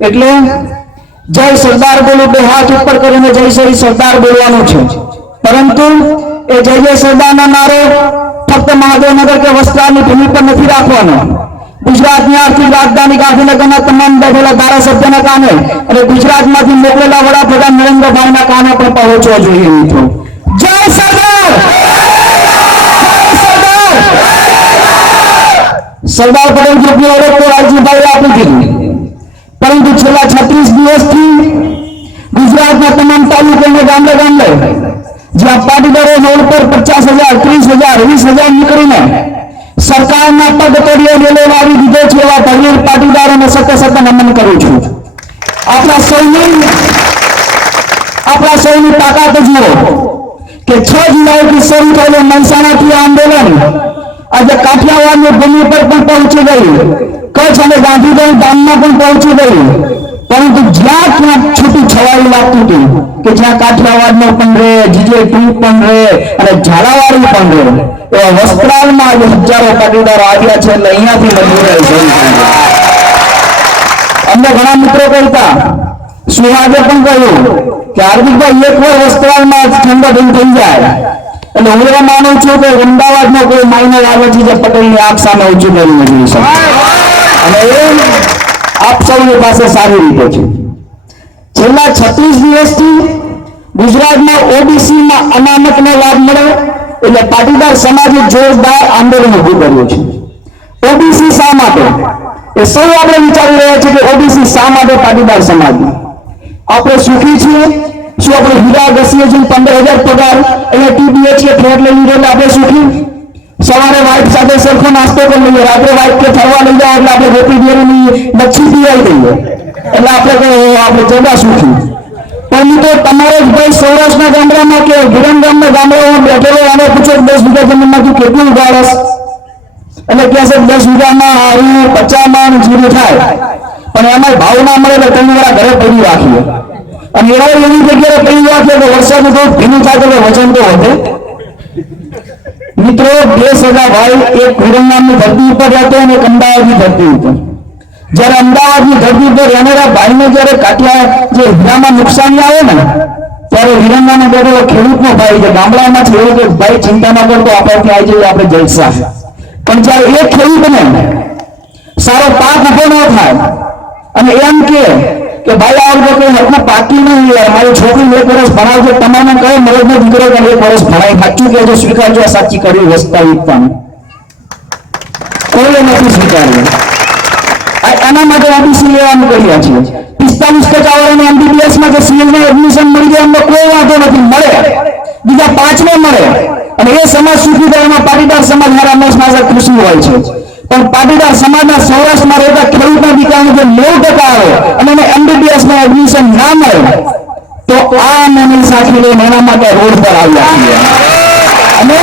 એટલે જય સરદાર બોલો બે હાથ ઉપર કરીને જય શ્રી સરદાર બોલવાનું છે। પરંતુ એ જય જય સરદારનો નારો ફક્ત મહાદેવનગર કે વસ્ત્રાલની ભૂમિ પર નથી રાખવાનો। ગુજરાતની આર્થિક રાજધાની ગાંધીનગરના તમામ બેઠેલા ધારાસભ્યોના કાને અને ગુજરાતમાંથી મોકલેલા વડાપ્રધાન નરેન્દ્રભાઈના કાને પણ પહોંચવો જોઈએ મિત્રો। જય સરદાર, સરદાર પટેલ ગ્રુપની ઓળખ તો વાલજીભાઈ આપી દીધી, પરંતુ છેલ્લા 36 દિવસથી ગુજરાતના તમામ તાલુકા અને ગામડે ગામડે જ્યાં પાટીદારો રોડ પર 50,000, 30,000, 20,000 નીકળીને સરકારના પગ તળિયે રેલો લાવી દીધો છે એવા ભગીર પાટીદારોને સતત નમન કરું છું। આપણા સૌની તાકાત જુઓ કે 6 જુલાઈથી શરૂ થયેલું મહેસાણાથી આંદોલન આજે કાઠિયાવાડની ભૂમિ પર પણ પહોંચી ગયું, કચ્છ અને ગાંધીધામ ગામમાં પણ પહોંચી ગયું। પરંતુ જ્યાં ક્યાંક છૂટું છવાયું લાગતું હતું કે જ્યાં કાઠિયાવાડનો પણ રહે, GJ2 પણ રહે અને ઝાલાવાડી પણ રહે, એવા વસ્ત્રાલમાં આજે હજારો પાટીદારો આવ્યા છે। એટલે અહીંયાથી મજબૂતાઈ થઈ છે। અમને ઘણા મિત્રો કહેતા સુહાગે પણ કહ્યું કે હાર્દિકભાઈ એકવાર વસ્ત્રાલમાં ઠંડો થઈ જાય એટલે હું એવા માનું છું કે અમદાવાદનો કોઈ માઇનર આવે છે જે પટેલની આંખ સામે ઊંચું કરી નથી શકે અને એ આપ સૌની પાસે સારી રીતે છે। છેલ્લા 36 દિવસથી ગુજરાતમાં ઓબીસીમાં અનામતનો લાભ મળે એટલે પાટીદાર સમાજે જોરદાર આંદોલન ઉભું કર્યું છે। ઓબીસી શા માટે એ સૌ આપણે વિચારી રહ્યા છીએ કે ઓબીસી શા માટે પાટીદાર સમાજમાં આપણે સુખી છીએ? શું આપણે હીરા ઘસીએ છીએ 15,000 પગાર એટલે TBH કે ફ્લેટ લઈ લીધો એટલે આપણે સુખી? સવારે વાઇફ સાથે સરખો નાસ્તો કરી લઈએ, રાત્રે વાઇફ કે ફરવા લઈ જાઓ એટલે આપણે ગોપી ડેરીની મચ્છી પીવાઈ દઈએ એટલે આપણે જગા સુખી। પણ મિત્રો તમારે જ ભાઈ સૌરાષ્ટ્રના ગામડામાં કે વિરમગામના ગામડામાં બેઠેલો અને પૂછો 10 વીઘા જમીનમાંથી કેટલું ઉગાડસ એટલે કે 10 વીઘામાં 50 મણ જીરું થાય પણ એમાં ભાવ ના મળે એટલે તમે મારા ઘરે પડી રાખીએ અને એવી જગ્યાએ પડી રાખીએ તો વરસાદનું થોડું ભીનું થાય તો વજન તો વધે। મિત્રો બે સગા ભાઈ એક વિરમગામની ધરતી ઉપર રહેતો અને એક અમદાવાદની ધરતી ઉપર। જ્યારે અમદાવાદની ધરતી ઉપર રહેનારા ભાઈને જ્યારે કાઠિયા જે હીરામાં નુકસાની આવે ને ત્યારે વિરમગામમાં બેઠેલો ખેડૂતનો ભાઈ જે ગામડામાંથી એવો કે ભાઈ ચિંતા ન કરતો આપણે ત્યાં આવી જઈએ આપણે જલસા। પણ જ્યારે એ ખેડૂતને સારો પાક ઉભો ન થાય અને એમ કે ભાઈ આ વખતે કઈ હરખું પાકી નહીં યાર, મારી છોકરી 1 વર્ષ ભણાવજો, તમારે કયો મરદનો દીકરો 1 વર્ષ ભણાય, સાચું કહેજો, સ્વીકારજો આ સાચી કરી વાસ્તવિકતાને કોઈ નથી સ્વીકાર્યું। એના માટે ઓબીસી લેવાનું કર્યા છે। 45% વાળાને MBBS-માં જે CL એડમિશન મળી જાય એમને કોઈ વાંધો નથી, મળે બીજા 5 ને મળે અને એ સમાજ સુખી થાય એમાં પાટીદાર સમાજ મારા હંમેશા ખુશી હોય છે। પણ પાટીદાર સમાજના સૌરાષ્ટ્રમાં રહેતા ખેડૂતના દીકરાને જે 9% આવે અને એને MBBS-માં એડમિશન ના મળે તો આ નાની સાથી લઈને એના માટે રોડ પર આવ્યા છીએ। અને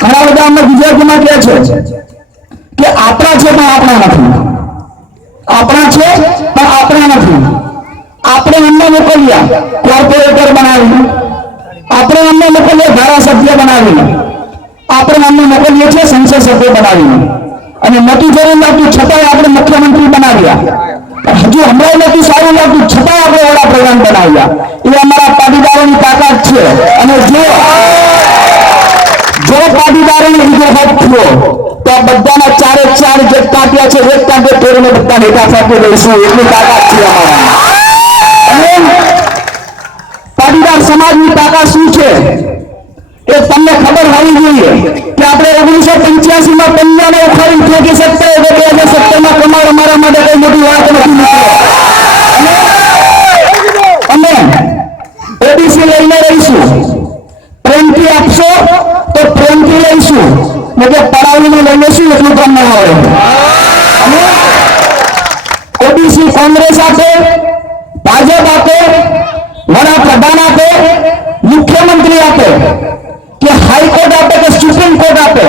ઘણા બધા અમને ગુજરાતીમાં કહે છે કે આપણા છે પણ આપણા નથી, આપણા છે પણ આપણા નથી। આપણે એમને મોકલ્યા કોર્પોરેટર બનાવીને, આપણે એમને મોકલીએ ધારાસભ્ય બનાવીને, આપણે એમને મોકલીએ છીએ સંસદ સભ્ય બનાવીને અને નતું જરૂર લાગતું છતાંય આપણે મુખ્યમંત્રી બનાવ્યા, હજુ હમણાં નથી સારું લાગતું છતાંય આપણે વડાપ્રધાન બનાવ્યા। એ અમારા પાટીદારોની તાકાત છે। અને જો પાટીદારોને લીધો હક થયો તો આ બધાના 4 જે કાંટિયા છે એક કાંટે તોડીને બધા નેતા સાથે રહીશું એટલી તાકાત છે અમારા। અને પાટીદાર સમાજની તાકાત શું છે એ તમને ખબર હોવી જોઈએ કે આપણે 1985માં પંજાબને ઉખાડી ફેંકી શકતા હોય તો 2017માં કમાર અમારા માટે કઈ મોટી વાત નથી। અમે ઓબીસી લઈને રહીશું, પ્રેમથી આપશો તો પ્રેમથી લઈશું, એટલે પડાવીને લઈ લઈશું એટલું કામ ના આવે। અને ઓબીસી કોંગ્રેસ આપે, ભાજપ આપે, વડાપ્રધાન આપે, મુખ્યમંત્રી આપે કે હાઈકોર્ટ આપે કે સુપ્રીમ કોર્ટ આપે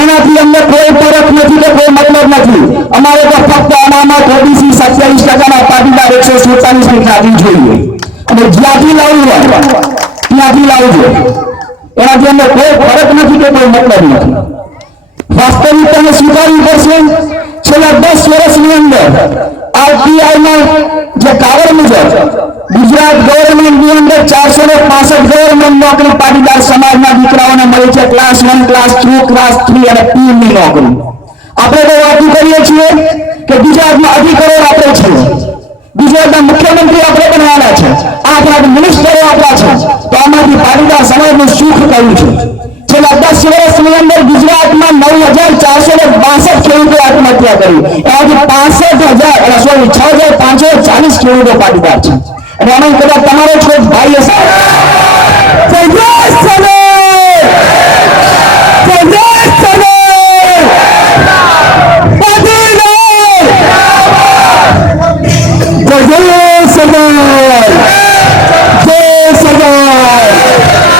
એનાથી અમને કોઈ ફરક નથી કે કોઈ મતલબ નથી। અમારે તો ફક્ત અનામત ઓબીસી 27% પાટીદાર 147ની ખાધી જોઈએ અને જ્યાંથી લાવવું હોય ત્યાંથી લાવજો, એનાથી અમને કોઈ ફરક નથી કે કોઈ મતલબ નથી। વાસ્તવિકતાને સ્વીકારવી પડશે। છેલ્લા 10 વર્ષની અંદર આ આરટીઆઈના જે કાગળ મુજબ ગુજરાત ગવર્મેન્ટની અંદર 465 ગવર્મેન્ટ નોકરી પાટીદાર સમાજના દીકરાઓને મળી છે, ક્લાસ 1, ક્લાસ 2, ક્લાસ 3 અને પીએમની નોકરી. આપણે તો વાત કરીએ છીએ કે ગુજરાતમાં અધિકારો આપણે છે, ગુજરાતના મુખ્યમંત્રી આપણે બનવાના છે, 8 મિનિસ્ટરો આપણા છે, તો આમાંથી પાટીદાર સમાજનું સુખ કયું છે? છેલ્લા 10 વર્ષની અંદર ગુજરાતમાં 9462 ખેડૂતો આત્મહત્યા કરી, એમાંથી 6540 ખેડૂતો પાટીદાર છે. અને આમાં કદાચ તમારો છોક ભાઈ હશે